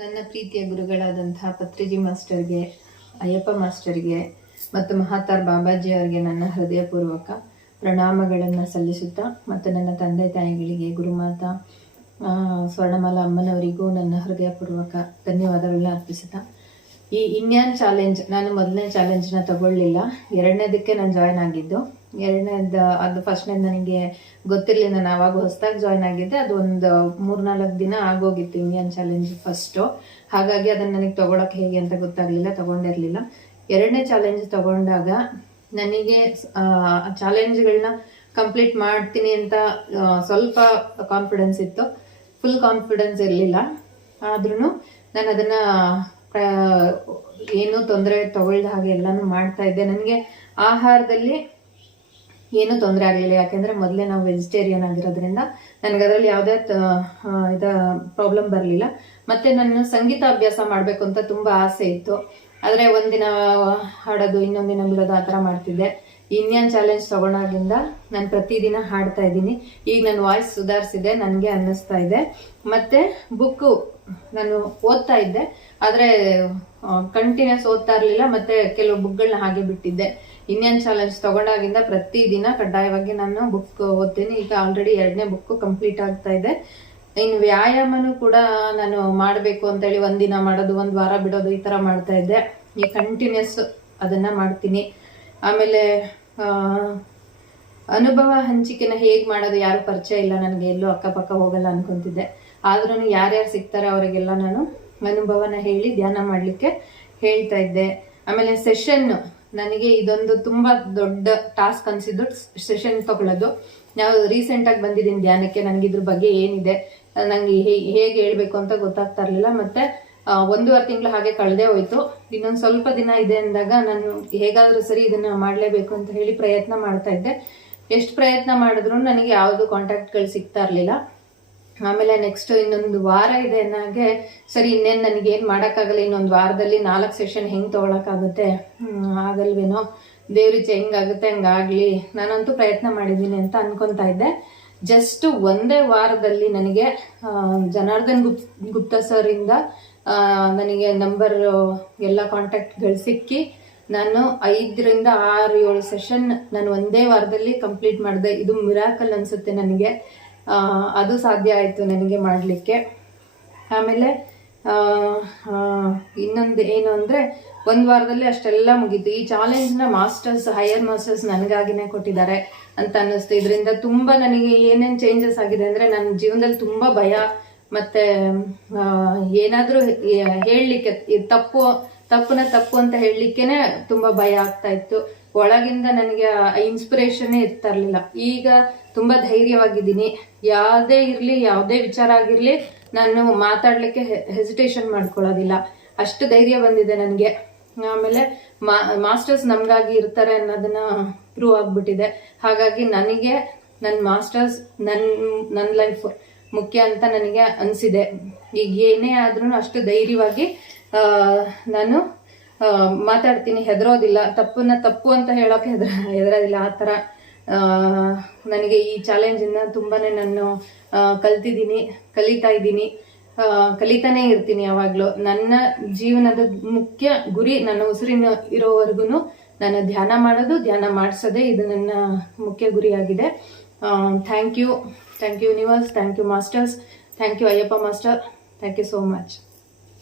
ನನ್ನ ಪ್ರೀತಿಯ ಗುರುಗಳಾದಂತಹ ಪತ್ರಿಜಿ ಮಾಸ್ಟರ್ಗೆ, ಅಯ್ಯಪ್ಪ ಮಾಸ್ಟರ್ಗೆ ಮತ್ತು ಮಹಾತಾರ್ ಬಾಬಾಜಿ ಅವರಿಗೆ ನನ್ನ ಹೃದಯಪೂರ್ವಕ ಪ್ರಣಾಮಗಳನ್ನು ಸಲ್ಲಿಸುತ್ತಾ, ಮತ್ತು ನನ್ನ ತಂದೆ ತಾಯಿಗಳಿಗೆ, ಗುರುಮಾತಾ ಸ್ವರ್ಣಮಾಲಾ ಅಮ್ಮನವರಿಗೂ ನನ್ನ ಹೃದಯಪೂರ್ವಕ ಧನ್ಯವಾದಗಳನ್ನ ಅರ್ಪಿಸುತ್ತಾ, ಈ ಇಂಡಿಯನ್ ಚಾಲೆಂಜ್ ನಾನು ಮೊದಲನೇ ಚಾಲೆಂಜ್ನ ತಗೊಳ್ಳಿಲ್ಲ, ಎರಡನೇದಕ್ಕೆ ನಾನು ಜಾಯ್ನ್ ಆಗಿದ್ದು. ಅದು ಫಸ್ಟ್ನೇದು ನನಗೆ ಗೊತ್ತಿರಲಿಲ್ಲ, ನಾನು ಆವಾಗ ಹೊಸದಾಗಿ ಜಾಯ್ನ್ ಆಗಿದ್ದೆ. ಅದು ಒಂದು 3-4 ದಿನ ಆಗೋಗಿತ್ತು ಇಂಡಿಯನ್ ಚಾಲೆಂಜ್ ಫಸ್ಟು. ಹಾಗಾಗಿ ಅದನ್ನು ನನಗೆ ತೊಗೊಳಕ್ಕೆ ಹೇಗೆ ಅಂತ ಗೊತ್ತಾಗಲಿಲ್ಲ, ತೊಗೊಂಡಿರಲಿಲ್ಲ. ಎರಡನೇ ಚಾಲೆಂಜ್ ತಗೊಂಡಾಗ ನನಗೆ ಚಾಲೆಂಜ್ಗಳನ್ನ ಕಂಪ್ಲೀಟ್ ಮಾಡ್ತೀನಿ ಅಂತ ಸ್ವಲ್ಪ ಕಾನ್ಫಿಡೆನ್ಸ್ ಇತ್ತು, ಫುಲ್ ಕಾನ್ಫಿಡೆನ್ಸ್ ಇರಲಿಲ್ಲ. ಆದ್ರೂ ನಾನು ಅದನ್ನು ಏನೂ ತೊಂದರೆ ತಗೊಳ್ದ ಹಾಗೆ ಎಲ್ಲನೂ ಮಾಡ್ತಾ ಇದ್ದೆ. ನನಗೆ ಆಹಾರದಲ್ಲಿ ಏನೂ ತೊಂದರೆ ಆಗಲಿಲ್ಲ, ಯಾಕೆಂದರೆ ಮೊದಲೇ ನಾವು ವೆಜಿಟೇರಿಯನ್ ಆಗಿರೋದ್ರಿಂದ ನನಗೆ ಅದರಲ್ಲಿ ಯಾವುದೇ ಪ್ರಾಬ್ಲಮ್ ಬರಲಿಲ್ಲ. ಮತ್ತು ನಾನು ಸಂಗೀತ ಅಭ್ಯಾಸ ಮಾಡಬೇಕು ಅಂತ ತುಂಬ ಆಸೆ ಇತ್ತು, ಆದರೆ ಒಂದಿನ ಹಾಡೋದು ಇನ್ನೊಂದಿನ ಬಿಡೋದು ಆ ಥರ ಮಾಡ್ತಿದ್ದೆ. ಇಂಡಿಯನ್ ಚಾಲೆಂಜ್ ತಗೊಂಡಾಗಿಂದ ನಾನು ಪ್ರತಿದಿನ ಹಾಡ್ತಾ ಇದ್ದೀನಿ. ಈಗ ನನ್ನ ವಾಯ್ಸ್ ಸುಧಾರಿಸಿದೆ ನನಗೆ ಅನ್ನಿಸ್ತಾ ಇದೆ. ಮತ್ತು ಬುಕ್ಕು ನಾನು ಓದ್ತಾ ಇದ್ದೆ, ಆದರೆ ಕಂಟಿನ್ಯೂಸ್ ಓದ್ತಾ ಇರಲಿಲ್ಲ, ಮತ್ತು ಕೆಲವು ಬುಕ್ಗಳನ್ನ ಹಾಗೆ ಬಿಟ್ಟಿದ್ದೆ. ಇಂಡಿಯನ್ ಚಾಲೆಂಜ್ ತಗೊಂಡಾಗಿಂದ ಪ್ರತಿದಿನ ಕಡ್ಡಾಯವಾಗಿ ನಾನು ಬುಕ್ ಓದ್ತೀನಿ. ಈಗ ಆಲ್ರೆಡಿ 2ನೇ ಬುಕ್ಕು ಕಂಪ್ಲೀಟ್ ಆಗ್ತಾ ಇದೆ. ಇನ್ನು ವ್ಯಾಯಾಮನೂ ಕೂಡ ನಾನು ಮಾಡಬೇಕು ಅಂತೇಳಿ ಒಂದಿನ ಮಾಡೋದು, ಒಂದು ವಾರ ಬಿಡೋದು, ಈ ಥರ ಮಾಡ್ತಾ ಇದ್ದೆ. ಈಗ ಕಂಟಿನ್ಯೂಸ್ ಅದನ್ನು ಮಾಡ್ತೀನಿ. ಆಮೇಲೆ ಅನುಭವ ಹಂಚಿಕೆನ ಹೇಗೆ ಮಾಡೋದು ಯಾರು ಪರಿಚಯ ಇಲ್ಲ ನನಗೆ, ಎಲ್ಲೂ ಅಕ್ಕಪಕ್ಕ ಹೋಗಲ್ಲ ಅನ್ಕೊಂತಿದ್ದೆ. ಆದ್ರೂ ಯಾರ್ಯಾರು ಸಿಗ್ತಾರೆ ಅವರಿಗೆಲ್ಲ ನಾನು ಅನುಭವನ ಹೇಳಿ ಧ್ಯಾನ ಮಾಡಲಿಕ್ಕೆ ಹೇಳ್ತಾ ಇದ್ದೆ. ಆಮೇಲೆ ಸೆಷನ್, ನನಗೆ ಇದೊಂದು ತುಂಬ ದೊಡ್ಡ ಟಾಸ್ಕ್ ಅನಿಸಿದ್ದು ಸೆಷನ್ ತಗೊಳ್ಳೋದು. ನಾವು ರೀಸೆಂಟಾಗಿ ಬಂದಿದ್ದೀನಿ ಧ್ಯಾನಕ್ಕೆ, ನನಗೆ ಇದ್ರ ಬಗ್ಗೆ ಏನಿದೆ ನನಗೆ ಹೇಗೆ ಹೇಳಬೇಕು ಅಂತ ಗೊತ್ತಾಗ್ತಾ ಇರಲಿಲ್ಲ. ಮತ್ತು 1.5 ತಿಂಗಳು ಹಾಗೆ ಕಳೆದೇ ಹೋಯ್ತು. ಇನ್ನೊಂದು ಸ್ವಲ್ಪ ದಿನ ಇದೆ ಅಂದಾಗ ನಾನು ಹೇಗಾದರೂ ಸರಿ ಇದನ್ನು ಮಾಡಲೇಬೇಕು ಅಂತ ಹೇಳಿ ಪ್ರಯತ್ನ ಮಾಡ್ತಾ ಇದ್ದೆ. ಎಷ್ಟು ಪ್ರಯತ್ನ ಮಾಡಿದ್ರು ನನಗೆ ಯಾವುದು ಕಾಂಟ್ಯಾಕ್ಟ್ಗಳು ಸಿಗ್ತಾ ಇರಲಿಲ್ಲ. ಆಮೇಲೆ ನೆಕ್ಸ್ಟ್ ಇನ್ನೊಂದು ವಾರ ಇದೆ ಅನ್ನೋಗೆ, ಸರಿ ಇನ್ನೇನು ನನಗೇನು ಮಾಡೋಕ್ಕಾಗಲ್ಲ, ಇನ್ನೊಂದು ವಾರದಲ್ಲಿ 4 ಸೆಷನ್ ಹೆಂಗೆ ತೊಗೊಳಕ್ಕಾಗುತ್ತೆ, ಆಗಲ್ವೇನೋ, ದೇವ್ರಿಚ್ಛೆ ಹೆಂಗಾಗುತ್ತೆ ಹಂಗಾಗಲಿ, ನಾನಂತೂ ಪ್ರಯತ್ನ ಮಾಡಿದ್ದೀನಿ ಅಂತ ಅನ್ಕೊತಾ ಇದ್ದೆ. ಜಸ್ಟ್ ಒಂದೇ ವಾರದಲ್ಲಿ ನನಗೆ ಜನಾರ್ದನ್ ಗುಪ್ತಾ ಸರಿಂದ ನನಗೆ ನಂಬರ್ ಎಲ್ಲ ಕಾಂಟ್ಯಾಕ್ಟ್ಗಳು ಸಿಕ್ಕಿ ನಾನು 5ರಿಂದ 6-7 ಸೆಷನ್ ನಾನು ಒಂದೇ ವಾರದಲ್ಲಿ ಕಂಪ್ಲೀಟ್ ಮಾಡಿದೆ. ಇದು ಮಿರಾಕಲ್ ಅನಿಸುತ್ತೆ ನನಗೆ, ಅದು ಸಾಧ್ಯ ಆಯಿತು ನನಗೆ ಮಾಡಲಿಕ್ಕೆ. ಆಮೇಲೆ ಇನ್ನೊಂದು ಏನು ಅಂದರೆ, 1 ವಾರದಲ್ಲಿ ಅಷ್ಟೆಲ್ಲ ಮುಗೀತು. ಈ ಚಾಲೆಂಜ್ನ ಹೈಯರ್ ಮಾಸ್ಟರ್ಸ್ ನನಗಾಗಿನೇ ಕೊಟ್ಟಿದ್ದಾರೆ ಅಂತ ಅನ್ನಿಸ್ತು. ಇದರಿಂದ ತುಂಬ ನನಗೆ ಏನೇನು ಚೇಂಜಸ್ ಆಗಿದೆ ಅಂದರೆ, ನನ್ನ ಜೀವನದಲ್ಲಿ ತುಂಬ ಭಯ, ಮತ್ತು ಏನಾದರೂ ಹೇಳಲಿಕ್ಕೆ ತಪ್ಪು ಅಂತ ಹೇಳಲಿಕ್ಕೇನೆ ತುಂಬ ಭಯ ಆಗ್ತಾ ಇತ್ತು. ಒಳಗಿಂದ ನನಗೆ ಇನ್ಸ್ಪಿರೇಷನ್ನೇ ಇರ್ತಾ ಇರಲಿಲ್ಲ. ಈಗ ತುಂಬ ಧೈರ್ಯವಾಗಿದ್ದೀನಿ. ಯಾವುದೇ ಇರಲಿ, ಯಾವುದೇ ವಿಚಾರ ಆಗಿರಲಿ, ನಾನು ಮಾತಾಡಲಿಕ್ಕೆ ಹೆಸಿಟೇಷನ್ ಮಾಡ್ಕೊಳ್ಳೋದಿಲ್ಲ, ಅಷ್ಟು ಧೈರ್ಯ ಬಂದಿದೆ ನನಗೆ. ಆಮೇಲೆ ಮಾಸ್ಟರ್ಸ್ ನಮಗಾಗಿ ಇರ್ತಾರೆ ಅನ್ನೋದನ್ನ ಪ್ರೂವ್ ಆಗಿಬಿಟ್ಟಿದೆ. ಹಾಗಾಗಿ ನನಗೆ ನನ್ನ ಮಾಸ್ಟರ್ಸ್ ನನ್ನ ಲೈಫ್ ಮುಖ್ಯ ಅಂತ ನನಗೆ ಅನಿಸಿದೆ. ಈಗ ಏನೇ ಆದ್ರೂ ಅಷ್ಟು ಧೈರ್ಯವಾಗಿ ನಾನು ಮಾತಾಡ್ತೀನಿ, ಹೆದರೋದಿಲ್ಲ. ತಪ್ಪು ಅಂತ ಹೇಳೋಕೆ ಹೆದರೋದಿಲ್ಲ. ಆ ಥರ ನನಗೆ ಈ ಚಾಲೆಂಜಿಂದ ತುಂಬಾ ನಾನು ಕಲ್ತಿದ್ದೀನಿ, ಕಲಿತಾನೇ ಇರ್ತೀನಿ ಯಾವಾಗಲೂ. ನನ್ನ ಜೀವನದ ಮುಖ್ಯ ಗುರಿ, ನನ್ನ ಉಸಿರಿನ ಇರೋವರೆಗೂ ನಾನು ಧ್ಯಾನ ಮಾಡಿಸೋದೇ ಇದು ನನ್ನ ಮುಖ್ಯ ಗುರಿಯಾಗಿದೆ. Thank you universe, thank you masters, thank you Ayyappa master, thank you so much.